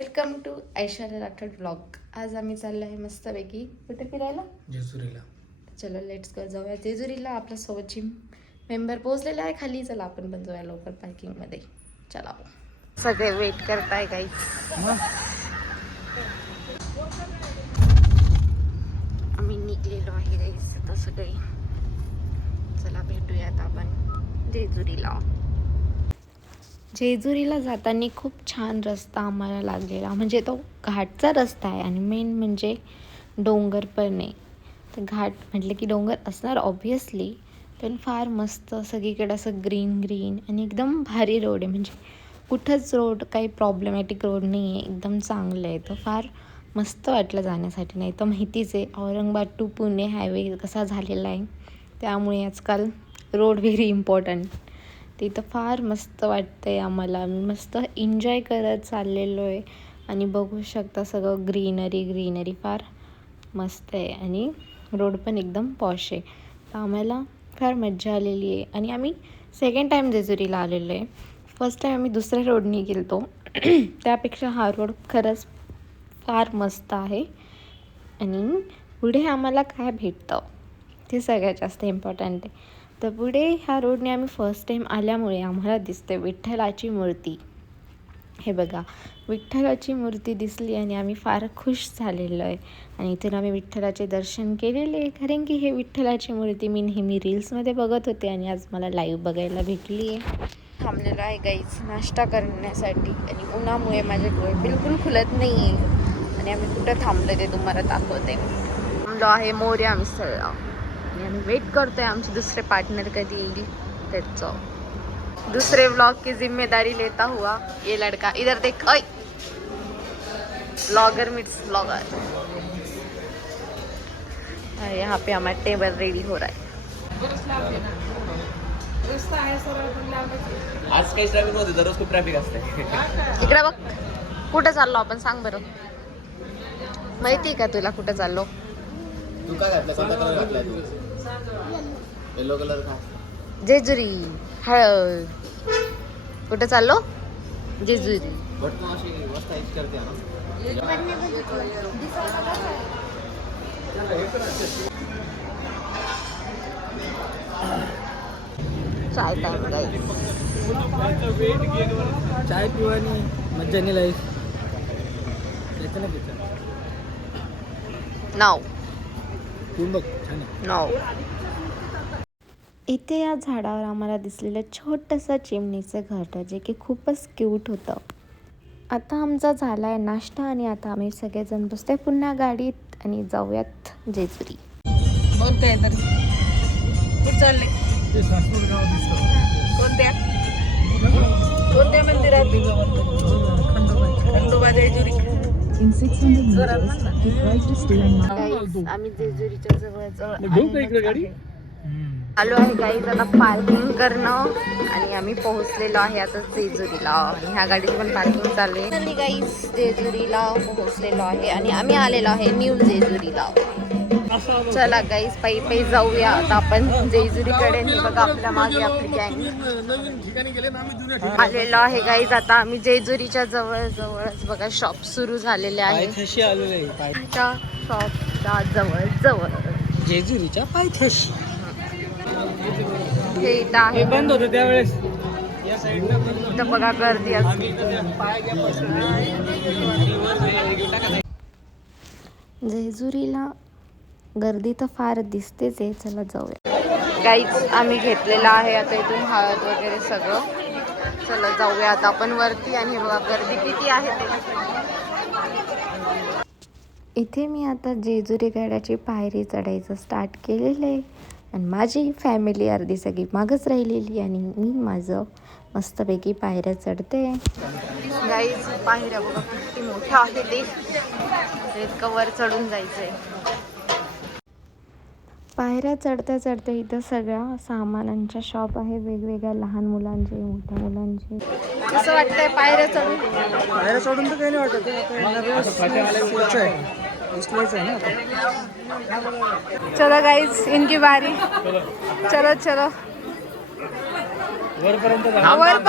Welcome to Aishwarya Rathod blog. आज आम्ही चाललो आहे मस्तपैकी कुठे फिरायला, जेजुरीला. चलो लेट्स गो, जाऊया जेजुरीला. आपल्या सोबतची मेंबर पोहोचलेला आहे खाली. चला आपण पण जाऊया लवकर पार्किंगमध्ये. चला, सगळे वेट करताय काही. आम्ही निघलेलो आहे गाईस आता सगळे. चला भेटूयात आपण जेजुरीला. जेजुरीला जाताना खूप छान रस्ता आम्हाला लागलेला, म्हणजे तो घाटचा रस्ता आहे आणि मेन म्हणजे डोंगर पण आहे. तर घाट म्हटलं की डोंगर असणार ऑब्व्हियसली, पण फार मस्त सगळीकडे असं ग्रीन ग्रीन आणि एकदम भारी रोड आहे. म्हणजे कुठंच रोड काही प्रॉब्लेमॅटिक रोड नाही आहे, एकदम चांगलं आहे. तर फार मस्त वाटलं जाण्यासाठी. नाही तर माहितीच आहे औरंगाबाद टू पुणे हायवे कसा झालेला आहे, त्यामुळे आजकाल रोड व्हेरी इम्पॉर्टंट. तिथं फार मस्त वाटतं आहे आम्हाला. आम्ही मस्त एन्जॉय करत चाललेलो आहे आणि बघू शकता सगळं ग्रीनरी फार मस्त आहे आणि रोड पण एकदम पॉश आहे. तर आम्हाला फार मज्जा आलेली आहे आणि आम्ही सेकंड टाईम जेजुरीला आलेलो आहे. फर्स्ट टाईम आम्ही दुसऱ्या रोडनी गेलो त्यापेक्षा हा रोड खरंच फार मस्त आहे. आणि पुढे आम्हाला काय भेटतं ते सगळ्यात जास्त इम्पॉर्टंट आहे. तर पुढे ह्या रोडने आम्ही फर्स्ट टाईम आल्यामुळे आम्हाला दिसते विठ्ठलाची मूर्ती. हे बघा, विठ्ठलाची मूर्ती दिसली आणि आम्ही फार खुश झालेलो आहे. आणि इथून आम्ही विठ्ठलाचे दर्शन केलेले, कारण की हे विठ्ठलाची मूर्ती मी नेहमी रील्समध्ये बघत होते आणि आज मला लाईव्ह बघायला भेटली आहे. थांबलेलो आहे गाईज नाश्ता करण्यासाठी आणि उन्हामुळे माझे डोळे बिलकुल खुलत नाही आहे. आणि आम्ही कुठं थांबलो ते तुम्हाला दाखवते. थांबलो आहे मोर्या मिसळला आणि आम्ही वेट करतोय आमचे दुसरे पार्टनर कधी येईल त्याचं. दूसरे व्लॉग की जिम्मेदारी लेता हुआ ये लड़का इधर देख. ऐ ब्लॉगर मीट्स ब्लॉगर. यहाँ पे हमारा टेबल रेडी हो रहा है. आज काही ट्रॅफिक नव्हती, दररोज खूप ट्रॅफिक असते. इकडे बघ, कुठं चाललो आपण सांग बरं. माहिती आहे का तुला कुठं चाललो? तू काय घातलं, कोणता कलर घातलाय तू? येलो कलर का? जेजुरी हळद. कुठं चाललो? जेजुरी. बट तू अशी मस्त यूज करते ना. चाय टाइम गाईस. चाय पिवानी मज्जा नाही लाईफ. येतं ना पितं. नाव पिऊन बघ, छान आहे. नाव. इथे या झाडावर आम्हाला दिसलेलं छोटंसं चिमणीचं घरटं, जे की खूपच क्यूट होतं. आता आमचा झाला आहे नाश्ता आणि आता आम्ही सगळेजण बसतोय पुन्हा गाडीत आणि जाऊयात जेजुरी. बोलतोय तरी कुठं चालले? ते सासवड गाव दिसतं. कोणत्या कोणत्या मंदिरात? खंडोबा जेजुरी. आम्ही जेजुरीच्या जवळ आलो आहे गाईज. आता पार्किंग करणं आणि आम्ही पोहोचलेलो आहे आता जेजुरीला. आणि ह्या गाडीची पण पार्किंग चालू आहे. गाईज जेजुरीला पोहोचलेलो आहे आणि आम्ही आलेलो आहे न्यू जेजुरीला. चला गाईज पायी पायी जाऊया आता आपण जेजुरीकडे. बघा आपल्या मागे आपली गँग आलेलो आहे गाईज. आता आम्ही जेजुरीच्या जवळच बघा शॉप सुरू झालेले आहे. शॉपच्या जवळ जेजुरीच्या पायथ्याशी हे इथं आहे. बंद होतं त्यावेळेस. इथं बघा गर्दी असते. जेजुरीला गर्दी तर फार दिसतेच आहे. चला जाऊया गाईज. आम्ही घेतलेला आहे आता इथून हळद वगैरे सगळं. चला जाऊया आता आपण वरती. आणि बघा गर्दी किती आहे ते. इथे मी आता जेजुरी गडाची पायरी चढायचं स्टार्ट केलेलं आहे आणि माझी फॅमिली अर्धी सगळी मागच राहिलेली आणि मी माझं मस्तपैकी पायऱ्या चढते. गाईज पायऱ्या बघा किती मोठ्या आहे ते. इतकं वर चढून जायचंय. पायऱ्या चढता चढता इथं सगळ्या सामानांच्या शॉप आहे, वेगवेगळ्या लहान मुलांचे मोठ्या मुलांचे. कसं वाटतंय पायऱ्या चढून? बाहेर सोडून तर काही नाही वाटत. चलो गाइस इनकी बारी. चलो चलो. वरपर्यंत थांबू नका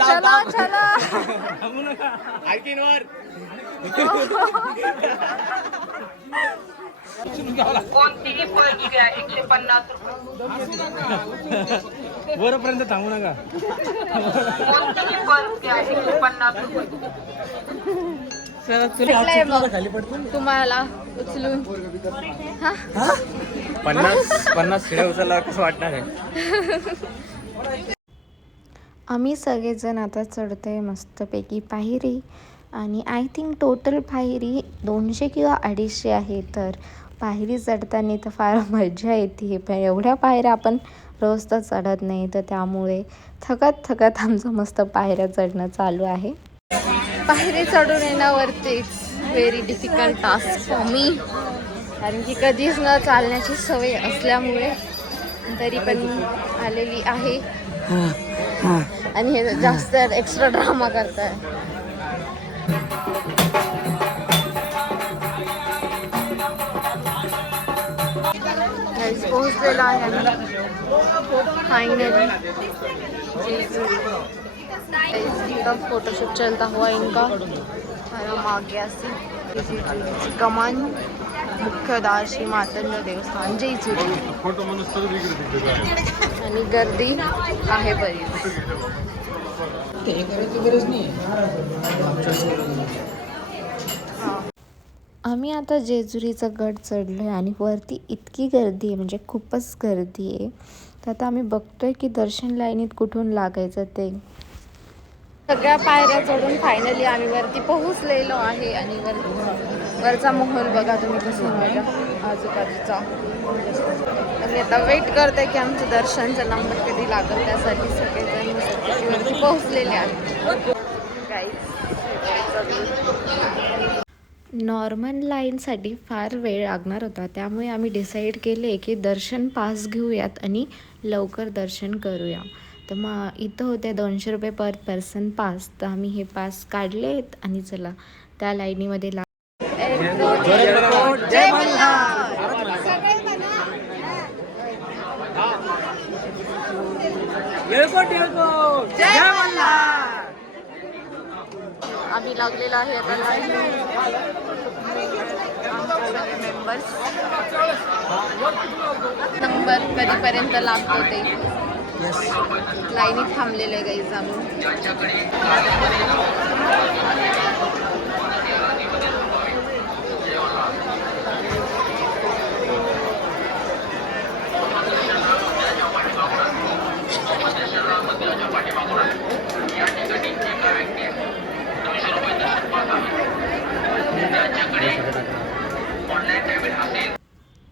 चलो चलो. थांबू नका. आणखीन वर. कोणतीही फळी घ्या 150 रुपये. वरपर्यंत थांबू नका. कोणतीही फळ घ्या 150 रुपये. भेटलंय मग तुम्हाला उचलून. हा 50 शिड्या उचलल्यावर कसं वाटणार आहे. आम्ही सगळेजण आता चढतोय मस्तपैकी पायरी आणि आय थिंक टोटल पायरी 200 किंवा 250 आहे. तर पायरी चढताना तर फार मजा येते, पण एवढ्या पायऱ्या आपण रोज तर चढत नाही, तर त्यामुळे थकत आमचं मस्त पायऱ्या चढणं चालू आहे. पायरी चढून येण्यावरतीच very difficult task for me, कारण की कधीच न चालण्याची सवय असल्यामुळे तरी पण आलेली आहे. आणि हे जास्त एक्स्ट्रा ड्रामा करताय. पोहोचलेला आहे आम्ही फाइनली. इनका फोटोशूट चलता हुआ इनका माग्यासी कमान मुख्यदार श्री मातंड देवस्थान जेजुरी. आणि गर्दी आहे बरीच. आम्ही आता जेजुरीचा गड चढलो आहे आणि वरती इतकी गर्दी आहे, म्हणजे खूपच गर्दी आहे. तर आता आम्ही बघतोय की दर्शन लाईनीत कुठून लागायचं ते. सगळ्या पायऱ्या चढून फायनली आम्ही वरती पोहोचलेलो आहे. आणि वरचा माहोल बघा तुम्ही कसं माझ्या आजूबाजूचा. आणि आता वेट करते की आमचं दर्शनचा नंबर कधी लागेल, त्यासाठी सगळेजण वरती पोहोचलेले आहेत. नॉर्मल लाईनसाठी फार वेळ लागणार होता, त्यामुळे आम्ही डिसाईड केले की दर्शन पास घेऊयात आणि लवकर दर्शन करूया. तर मग इथं होते 200 रुपये पर पर्सन पास. तर आम्ही हे पास काढलेत आणि चला त्या लाईनीमध्ये आम्ही लागलेला आहे आता लाईन. मेंबर्स नंबर कधीपर्यंत लागतो ते लाईनीत थांबलेलं आहे गाईज आम्ही.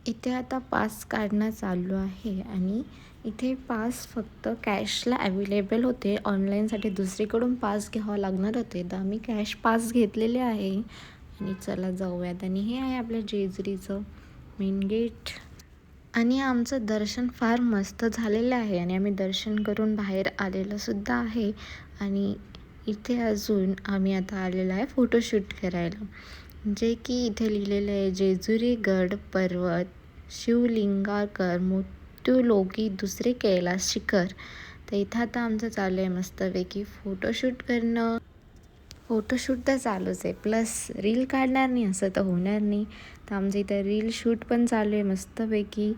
इथे आता पास काढणं चालू आहे आणि इथे पास फक्त कॅशला अवेलेबल होते. ऑनलाईनसाठी दुसरीकडून पास घ्यावं लागणार होते, तर आम्ही कॅश पास घेतलेले आहे. आणि चला जाऊयात. आणि हे आहे आपल्या जेजुरीचं मेन गेट. आणि आमचं दर्शन फार मस्त झालेलं आहे आणि आम्ही दर्शन करून बाहेर आलेलं सुद्धा आहे. आणि इथे अजून आम्ही आता आलेलो आहे फोटोशूट करायला, जे की इथे लिहिलेलं आहे जेजुरी गड पर्वत शिवलिंगाकर मृत्यूलोकी दुसरे कैलास शिखर. तर इथं आता आमचं चालू आहे मस्तपैकी फोटोशूट करणं. फोटोशूट तर चालूच आहे, प्लस रील काढणार नाही असं तर होणार नाही. तर आमचं इथं रील शूट पण चालू आहे मस्तपैकी.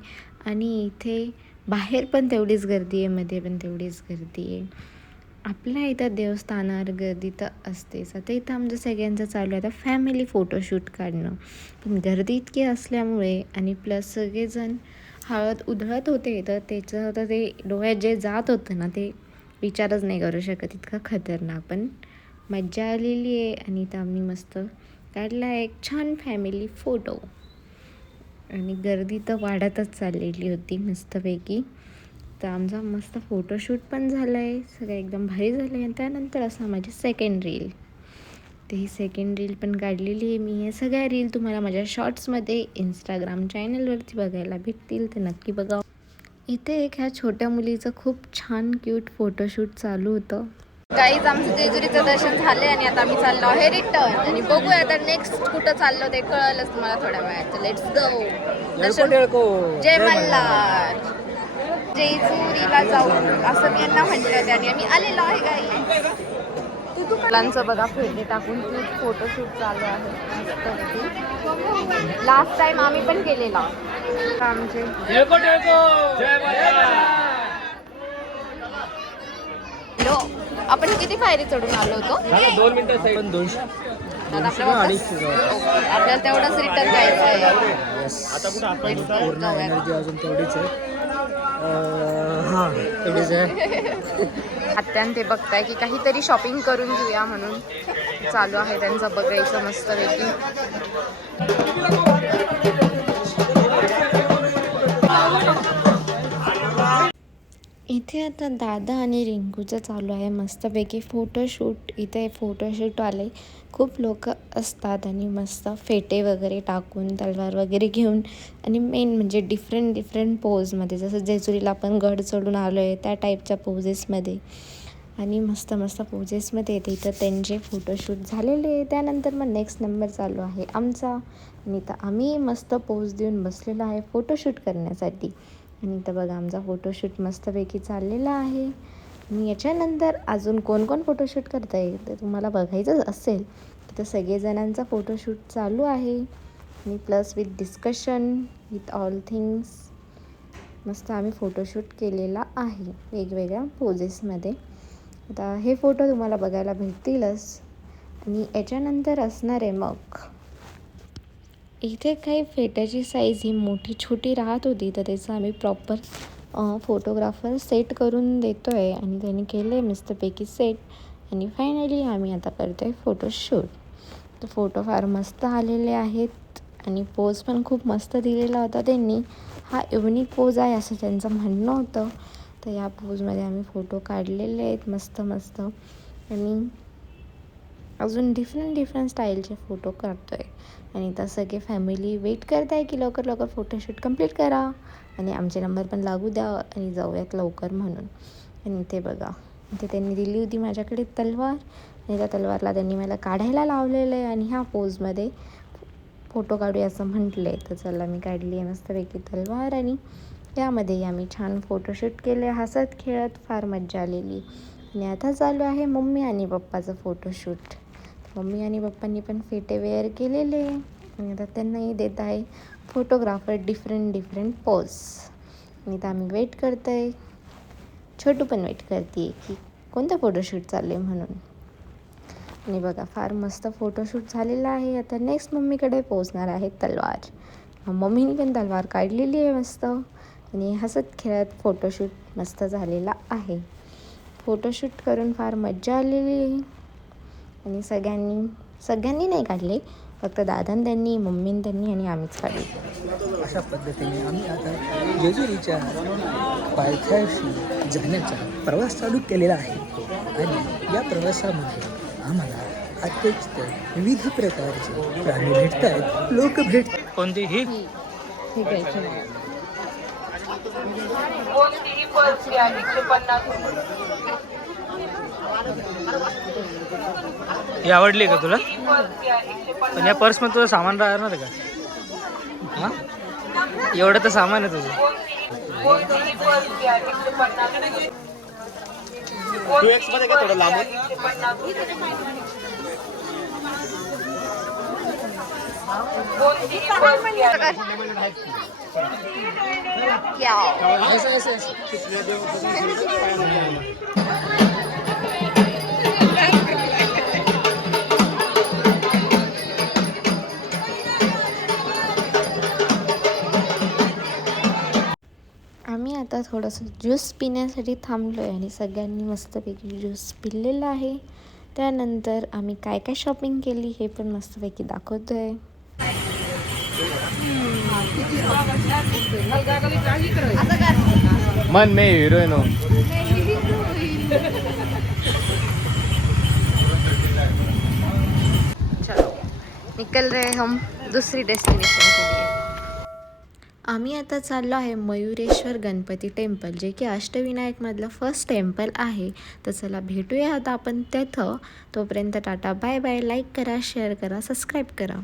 आणि इथे बाहेर पण तेवढीच गर्दी आहे, मध्ये पण तेवढीच गर्दी आहे. आपल्या इथं देवस्थानावर गर्दी तर असतेच. आता इथं आमचं सगळ्यांचं चालू आहे आता फॅमिली फोटोशूट काढणं. पण गर्दी इतकी असल्यामुळे आणि प्लस सगळेजण हळद उधळत होते, तर त्याचं आता ते डोळ्यात जे जात होतं ना, ते विचारच नाही करू शकत, इतकं खतरनाक. पण मज्जा आलेली आहे. आणि इथं आम्ही मस्त काढला एक छान फॅमिली फोटो. आणि गर्दी तर वाढतच चाललेली होती मस्तपैकी. तर आमचा मस्त फोटोशूट पण झालं आहे, सगळं एकदम भारी झालं आहे. आणि त्यानंतर असं माझी सेकंड रील, तर ही सेकंड रील पण काढलेली आहे मी. या सगळ्या रील तुम्हाला माझ्या शॉर्ट्समध्ये इंस्टाग्राम चॅनलवरती बघायला भेटतील, तर नक्की बघा. इथे एक ह्या छोट्या मुलीचं खूप छान क्यूट फोटोशूट चालू होतं. गाईज आमचं जेजुरीचं दर्शन झाले आणि आता आम्ही चाललो आहे रिटर्न. आणि बघूया आता नेक्स्ट कुठं चाललो ते कळलंच तुम्हाला थोड्या वेळात. Let's go. दर्शन जय मल्हार. जेजुरीला जाऊ असं मी यांना म्हटलं आणि आम्ही आलेलो आहे काही मुलांचं बघा फेटे टाकून फोटोशूट चालू आहे. लास्ट टाइम आम्ही पण केलेला आमचे हॅलो आपण किती पायरी चढून आलो होतो 2 मिनिटं 200 आपल्याला तेवढंच रिटर्न जायचं आहे. आता कुठं आपण जाऊया. एनर्जी अजून तेवढीच आहे. हां तेवढीच आहे. आत्यान ते बघताय की काहीतरी शॉपिंग करून घेऊया म्हणून चालू आहे त्यांचं बघायचं मस्तपैकी. इथे आता दादा आणि रिंकूचं चालू आहे मस्तपैकी फोटोशूट. इथे फोटोशूटवाले खूप लोक असतात आणि मस्त फेटे वगैरे टाकून तलवार वगैरे घेऊन आणि मेन म्हणजे डिफरंट पोजमध्ये जसं जेजुरीला आपण गड चढून आलो आहे त्या टाईपच्या पोजेसमध्ये आणि मस्त पोजेसमध्ये येते. इथं त्यांचे फोटोशूट झालेले आहे. त्यानंतर मग नेक्स्ट नंबर चालू आहे आमचा आणि इथं आम्ही मस्त पोज देऊन बसलेलो आहे फोटोशूट करण्यासाठी. आणि इथं बघा आमचा फोटोशूट मस्तपैकी चाललेला आहे. आणि याच्यानंतर अजून कोण फोटोशूट करत आहे तर तुम्हाला बघायचं असेल तर सगळेजणांचा फोटोशूट चालू आहे आणि plus with discussion with all things मस्त आम्ही फोटोशूट केलेला आहे वेगवेगळ्या पोजेसमध्ये. आता हे फोटो तुम्हाला बघायला भेटतीलच. आणि याच्यानंतर असणार आहे मग इथे काही फेट्याची साईज ही मोठी छोटी राहत होती तर त्याचं आम्ही प्रॉपर फोटोग्राफर सेट करून देतो आहे आणि त्यांनी केलं आहे मस्तपैकी सेट. आणि फायनली आम्ही आता करतो आहे फोटोशूट. तर फोटो फार मस्त आलेले आहेत आणि पोज पण खूप मस्त दिलेला होता त्यांनी. हा युनिक पोज आहे असं त्यांचं म्हणणं होतं. तर या पोजमध्ये आम्ही फोटो काढलेले आहेत मस्त आणि अजून डिफरंट स्टाईलचे फोटो काढतो आहे. आणि तर सगळे फॅमिली वेट करत आहे की लवकर फोटोशूट कंप्लीट करा आणि आमचे नंबर पण लागू द्या आणि जाऊयात लवकर म्हणून. आणि ते बघा इथे त्यांनी दिली होती माझ्याकडे तलवार आणि त्या तलवारला त्यांनी मला काढायला लावलेलं आहे आणि ह्या पोजमध्ये फोटो काढूया असं म्हटलं आहे. तर चला मी काढली आहे मस्तपैकी तलवार आणि यामध्ये आम्ही छान फोटोशूट केले हसत खेळत फार मज्जा आलेली. आणि आता चालू आहे मम्मी आणि पप्पाचं फोटोशूट. मम्मी आणि पप्पांनी पण फेटे वेअर केलेले आणि आता त्यांनाही देत आहे फोटोग्राफर डिफरंट पोज. आणि तर आम्ही वेट करतो आहे. छोटू पण वेट करते की कोणतं फोटोशूट चाललं आहे म्हणून. आणि बघा फार मस्त फोटोशूट झालेला आहे. आता नेक्स्ट मम्मीकडे पोचणार आहे तलवार. मम्मीने पण तलवार काढलेली आहे मस्त आणि हसत खेळत फोटोशूट मस्त झालेला आहे. फोटोशूट करून फार मज्जा आलेली आहे. आणि सगळ्यांनी नाही काढले फक्त दादान त्यांनी मम्मीन त्यांनी आणि आम्हीच काढले. अशा पद्धतीने आम्ही आता जेजुरीच्या पायथ्याशी जाण्याचा प्रवास चालू केलेला आहे. आणि या प्रवासामध्ये आम्हाला अत्यंत विविध प्रकारचे प्राणी भेटत आहेत लोक कोणती ही घ्यायची नाही. कोणतीही पर्स घ्या 150 रुपये. ही आवडली का तुला? पर्स घ्या 150. पण या पर्समध्ये तुझं सामान राहणार का? हां एवढं तर सामान आहे तुझं. कोणतीही पर्स घ्या 150 रुपये. 2X मध्ये काय थोडं लांबून 150 रुपये. कोणतीही पर्स घ्या. आम्ही आता थोडंसं ज्यूस पिण्यासाठी थांबलो आहे आणि सगळ्यांनी मस्तपैकी ज्यूस पिलेला आहे. त्यानंतर आम्ही काय शॉपिंग केली हे पण मस्तपैकी दाखवतो आहे. मन में हीरोइन हो. चलो निकल रहे हम दूसरी डेस्टिनेशन के लिए. आम्ही आता चाललो आहे मयुरेश्वर गणपती टेम्पल जे की अष्टविनायकमधलं फर्स्ट टेम्पल आहे. तर चला भेटूया आता आपण तिथं. तोपर्यंत टाटा बाय बाय. लाईक करा शेअर करा सबस्क्राईब करा.